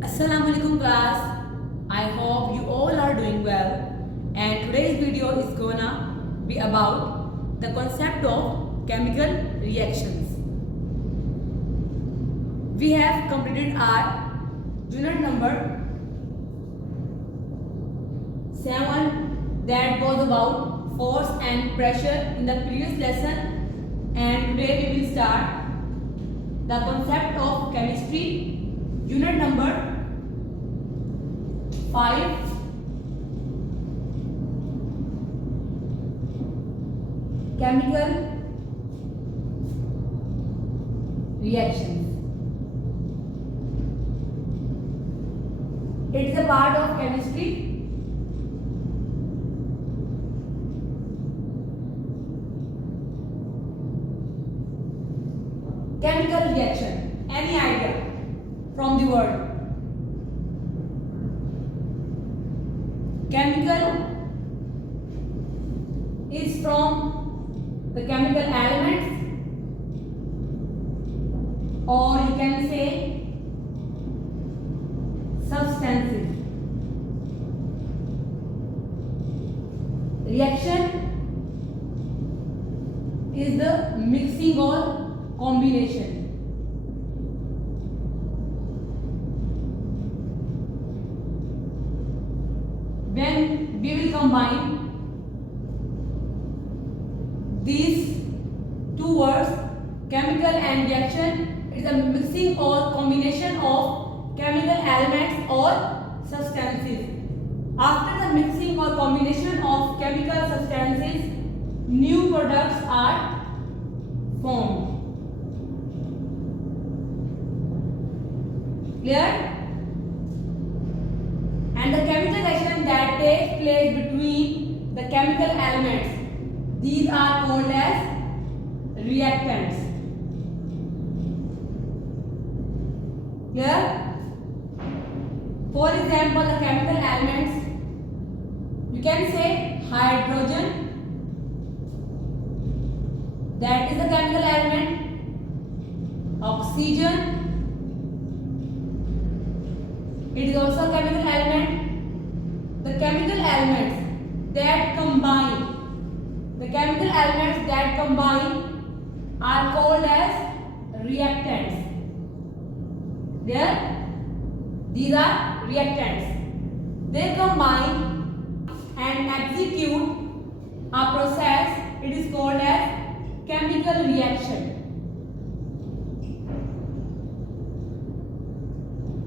Assalamualaikum class. I hope you all are doing well, and today's video is gonna be about the concept of chemical reactions. We have completed our unit number 7 that was about force and pressure in the previous lesson, and today we will start the concept of chemistry unit number 5, chemical reactions. It is a part of chemistry. Chemical reaction. Any idea from the word? Chemical is from the chemical elements, or you can say substances. Reaction is the mixing or combination. When we will combine these two words, chemical and reaction, is a mixing or combination of chemical elements or substances. After the mixing or combination of chemical substances, new products are formed. Clear? And the chemical reaction that takes place between the chemical elements, these are called as reactants. Clear? For example, the chemical elements, you can say hydrogen, that is the chemical element. Oxygen, it is also a chemical element. The chemical elements that combine, are called as reactants. There, these are reactants. They combine and execute a process. It is called as chemical reaction.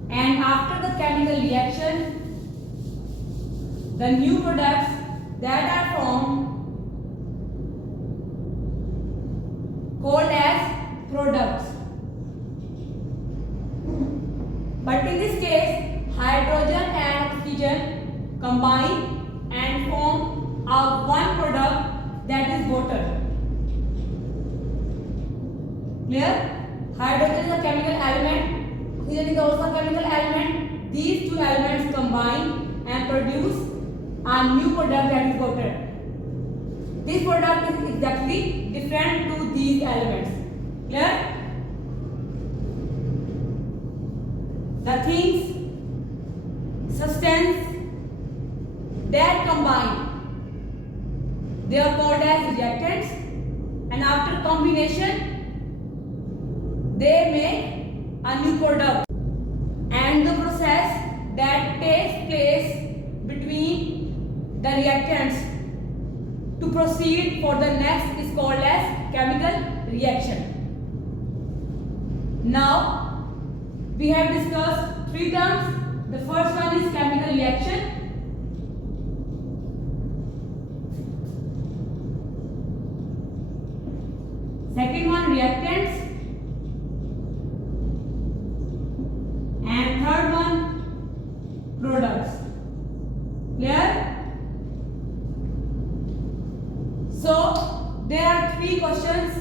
And after the chemical reaction, the new products that are formed called as products. But in this case, hydrogen and oxygen combine and form a one product, that is water. Clear? Hydrogen is a chemical element. Oxygen is also a chemical element. These two elements combine and produce a new product, that is water. This product is exactly different to these elements. Clear? The things, substance that combine, they are called as reactants, and after combination, they make a new product. And the process that takes place between the reactants to proceed for the next is called as chemical reaction. Now, we have discussed three terms. The first one is chemical reaction. Second one, reactants. And third one, products. Clear? So, there are three questions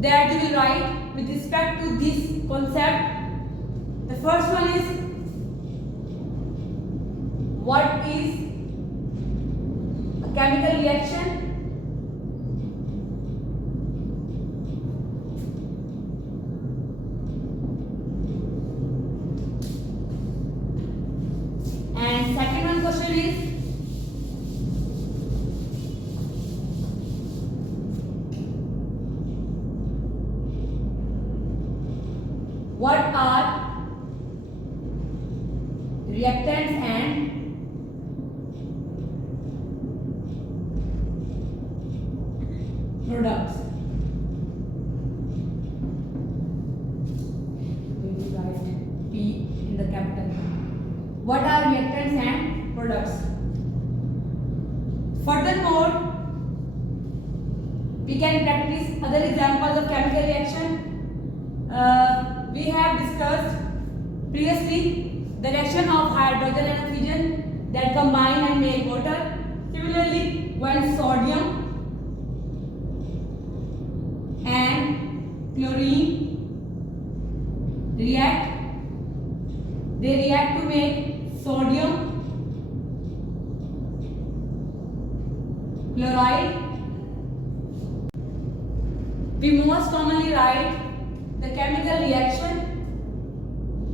that you will write with respect to this concept. The first one is, what is a chemical reaction? question is, what are reactants and products? We will write P in the capital. What are reactants and products? Furthermore, we can practice other examples of chemical reaction. We have discussed previously the reaction of hydrogen and oxygen that combine and make water. Similarly, when sodium and chlorine react, they react to make sodium chloride. We most commonly write the chemical reaction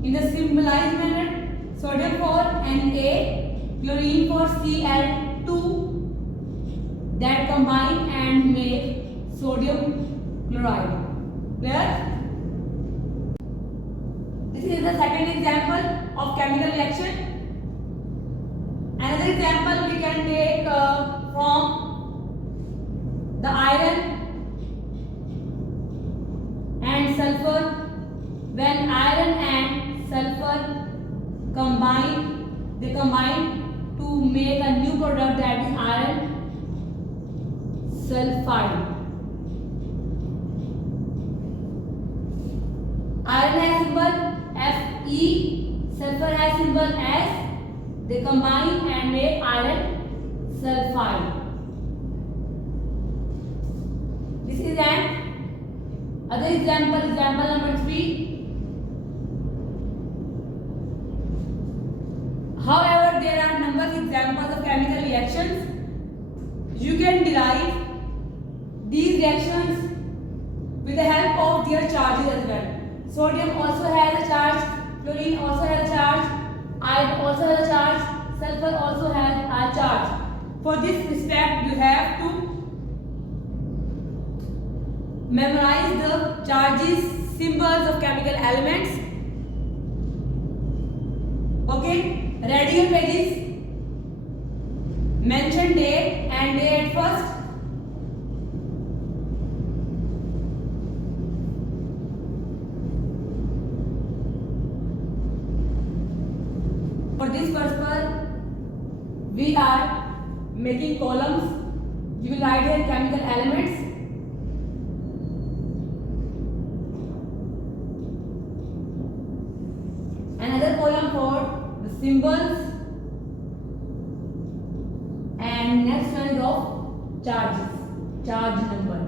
in the symbolized manner: sodium for Na, chlorine for Cl2, that combine and make sodium chloride. Clear? This is the second example of chemical reaction. Another example we can take from the iron and sulfur. When iron and sulfur combine, they combine to make a new product, that is iron sulfide. Iron has symbol Fe, sulfur has symbol S. They combine and make iron sulfide. This is an other example, example number 3. However, there are number of examples of chemical reactions. You can derive these reactions with the help of their charges as well. Sodium also has a charge, chlorine also has a charge, iron also has a charge, sulfur also has a charge. For this respect, you have to memorize the charges, symbols of chemical elements. Okay, ready your pages. Mention date and date first. For this purpose, we are making columns. You will write here chemical elements. Another column for the symbols, and next one is of charges, charge number.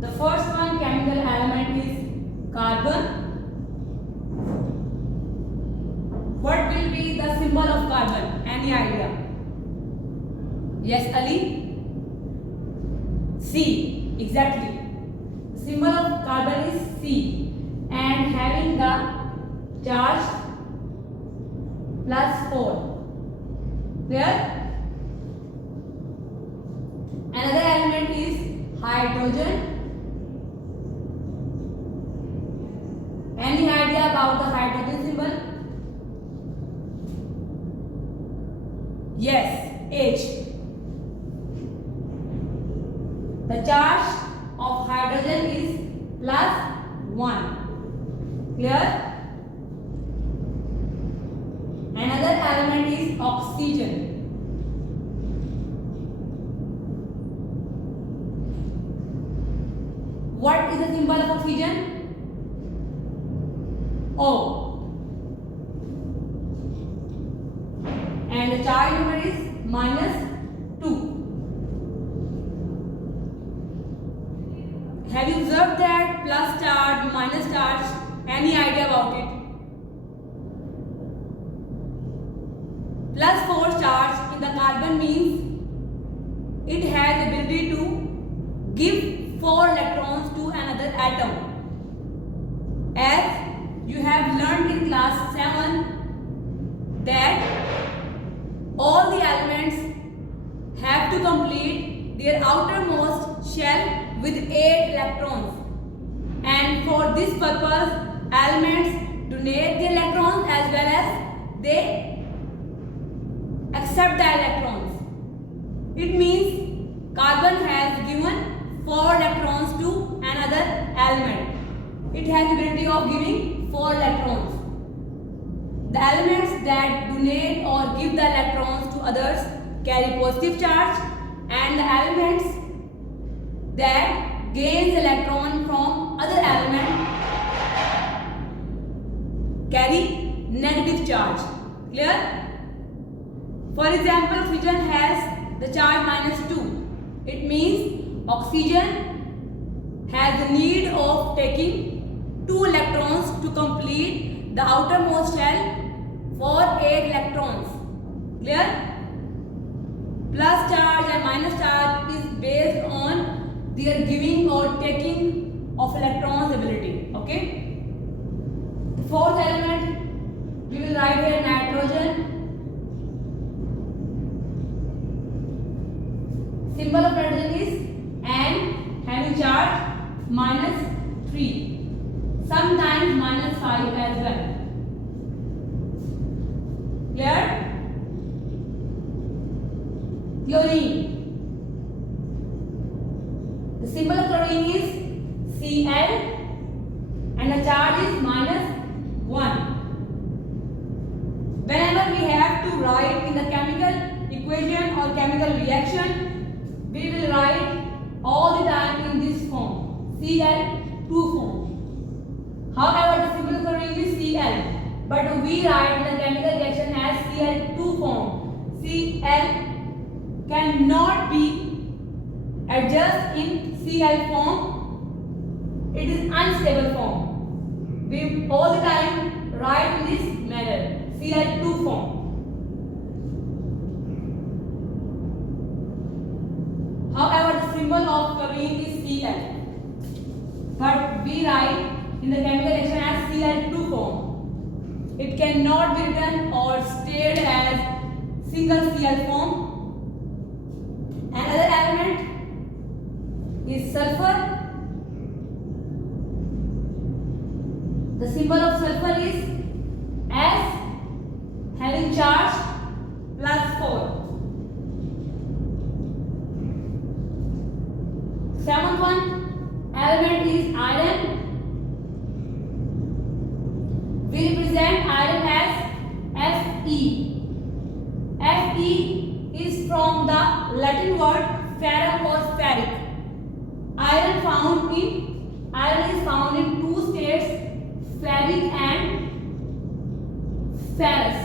The first one chemical element is carbon. What will be the symbol of carbon? Any idea? Yes, Ali? C. Exactly. The symbol of carbon is C, and having the charge +4. Clear? Another element is hydrogen. Any idea about the hydrogen symbol? Yes, H. The charge of hydrogen is +1. Clear? Another element is oxygen. What is the symbol of oxygen? O. And the charge number is -2. Have you observed that plus charge, minus charge? Any idea about it? +4 charge in the carbon means it has the ability to give 4 electrons to another atom. their outermost shell with 8 electrons. And for this purpose, elements donate the electrons as well as they accept the electrons. It means carbon has given 4 electrons to another element. It has the ability of giving 4 electrons. The elements that donate or give the electrons to others carry positive charge, and the elements that gains electron from other element carry negative charge. Clear? For example, oxygen has the charge -2. It means oxygen has the need of taking 2 electrons to complete the outermost shell for 8 electrons. Clear? Plus charge and minus charge is based on their giving or taking of electrons ability. Okay? The fourth element we will write here nitrogen. Symbol of nitrogen is N, having charge -3, sometimes -5 as well. Clear? Chlorine. The symbol of chlorine is Cl and the charge is -1. Whenever we have to write in the chemical equation or chemical reaction, we will write all the time in this form, Cl2 form. However, the symbol of chlorine is Cl, but we write in the chemical reaction as Cl2 form. Cl cannot be adjusted in Cl form. It is unstable form. We all the time write in this manner, Cl2 form. However, the symbol of chlorine is Cl, but we write in the chemical reaction as Cl2 form. It cannot be written or stated as single Cl form. Another element is sulfur. The symbol of sulfur is S, having charge +4. Seventh one element is iron. We represent iron as Fe. Fe is from the Latin word ferrum or ferric. Iron is found in 2 states, ferric and ferrous.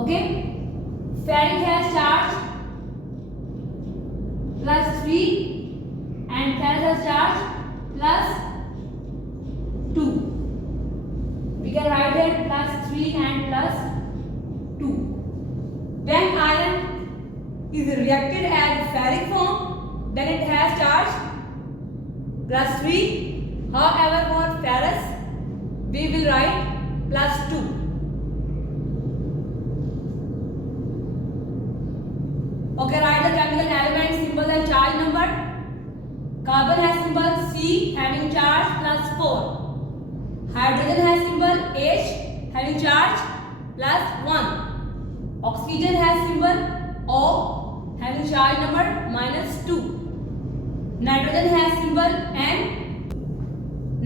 Okay? Ferric has charge +3 and ferrous has charge +2. We can write it +3 and +2. When iron is reacted as ferric form, then it has charge +3. However, for ferrous, we will write +2. Okay, write the chemical element symbol and charge number. Carbon has symbol C, having charge +4. Hydrogen has symbol H, having charge +1. Oxygen has symbol O, having charge number -2. Nitrogen has symbol N.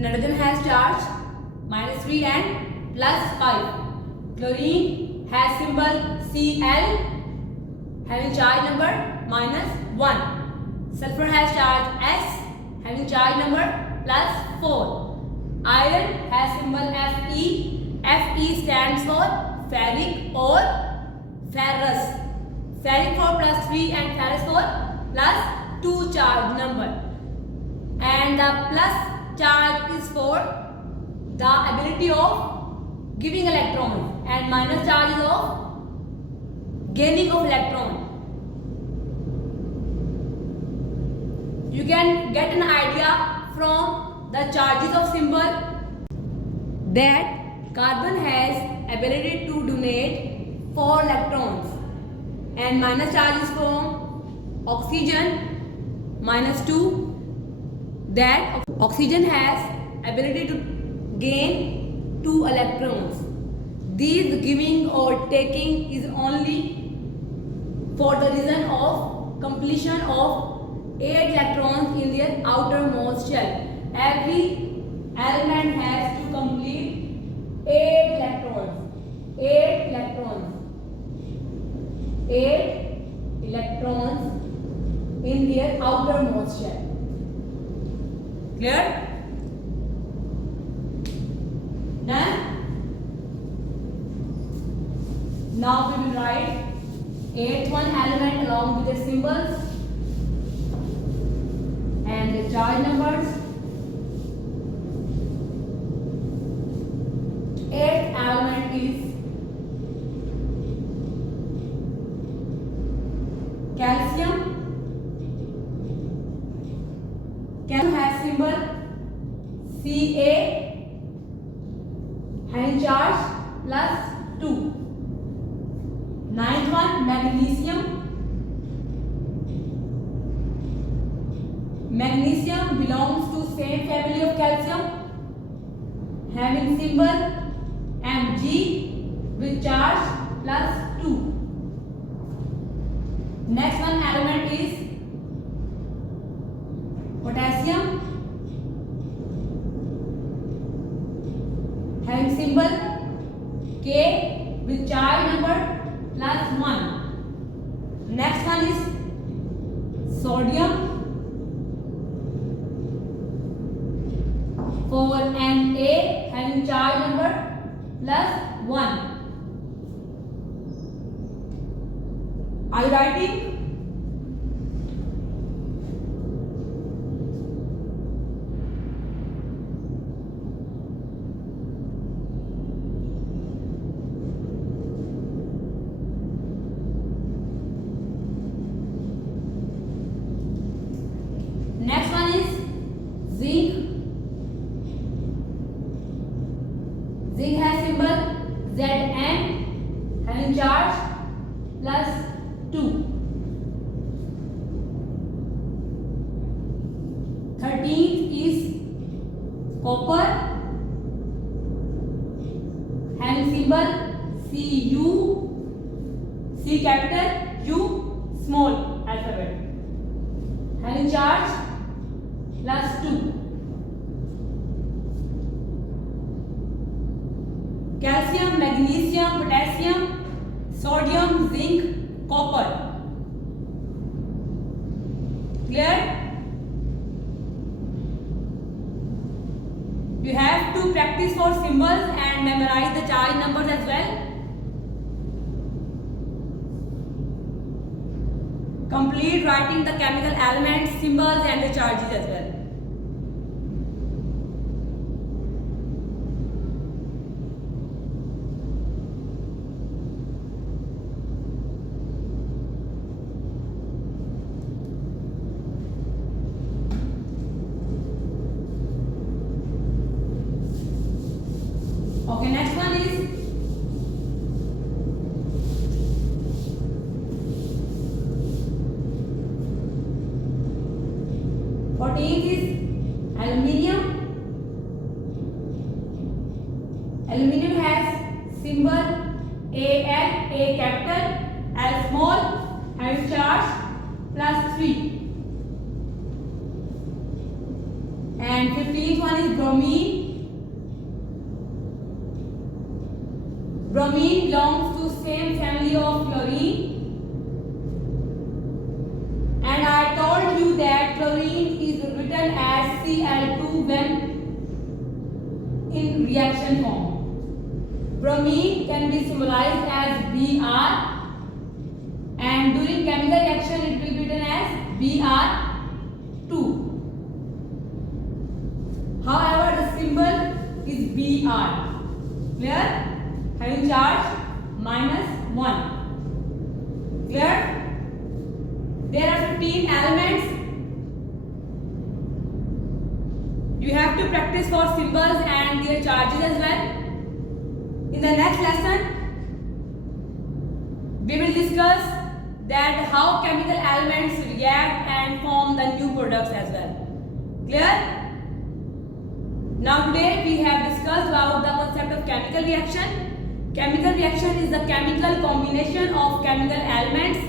Nitrogen has charge -3 and +5. Chlorine has symbol Cl, having charge number -1. Sulfur has charge S, having charge number +4. Iron has symbol Fe. Fe stands for ferric or ferrous. Ferric for +3 and ferrous for +2 charge number. And the plus charge is for the ability of giving electrons, and minus charge is of gaining of electron. You can get an idea from the charges of symbol that carbon has ability to donate 4 electrons and minus charge is from oxygen, -2. That oxygen has ability to gain 2 electrons. These giving or taking is only for the reason of completion of 8 electrons in their outermost shell. Every element has to complete 8 electrons. 8 electrons. 8 electrons in their outermost shell. Clear? Done? Now we will write 8th one element along with the symbols and the charge numbers. 8th element is calcium. Calcium has symbol Ca, having charge +2. 9th one, magnesium. Magnesium belongs to same family of calcium, having symbol Mg with charge +2. Next one element is potassium, having symbol K with charge number +1. Next one is sodium, for Na having charge number +1. Are you writing? Next one is zinc. Zinc has symbol Zn, having charge +2. 13th is copper, having symbol Cu, C capital, U small alphabet, having charge +2. Calcium, magnesium, potassium, sodium, zinc, copper. Clear? You have to practice for symbols and memorize the charge numbers as well. Complete writing the chemical elements, symbols and the charges as well. Okay, next one is aluminium. Aluminium has symbol Al, A capital, L small, having charge +3. And 15th one is bromine. Bromine belongs to same family of fluorine. And I told you that chlorine is written as Cl2 when in reaction form. Bromine can be symbolized as Br, and during chemical reaction it will be written as Br2. However, the symbol is Br. Clear? Having charge -1. Clear? There are 15 elements. You have to practice for symbols and their charges as well. In the next lesson, we will discuss that how chemical elements react and form the new products as well. Clear? Now today we have discussed about the concept of chemical reaction. Chemical reaction is the chemical combination of chemical elements,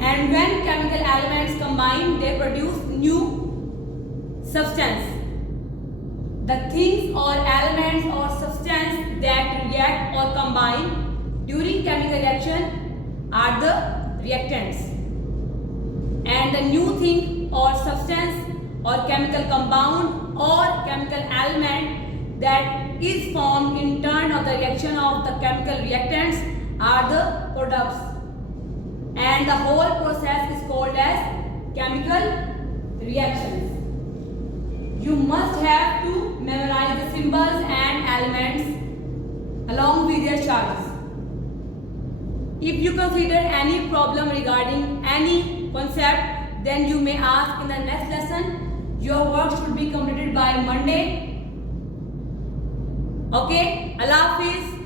and when chemical elements combine they produce new substance. The things or elements or substance that react or combine during chemical reaction are the reactants, and the new thing or substance or chemical compound or chemical element that is formed in turn of the reaction of the chemical reactants are the products, and the whole process is called as chemical reactions. You must have to memorize the symbols and elements along with their charges. If you consider any problem regarding any concept, then you may ask in the next lesson. Your work should be completed by Monday. Okay, Allah Hafiz.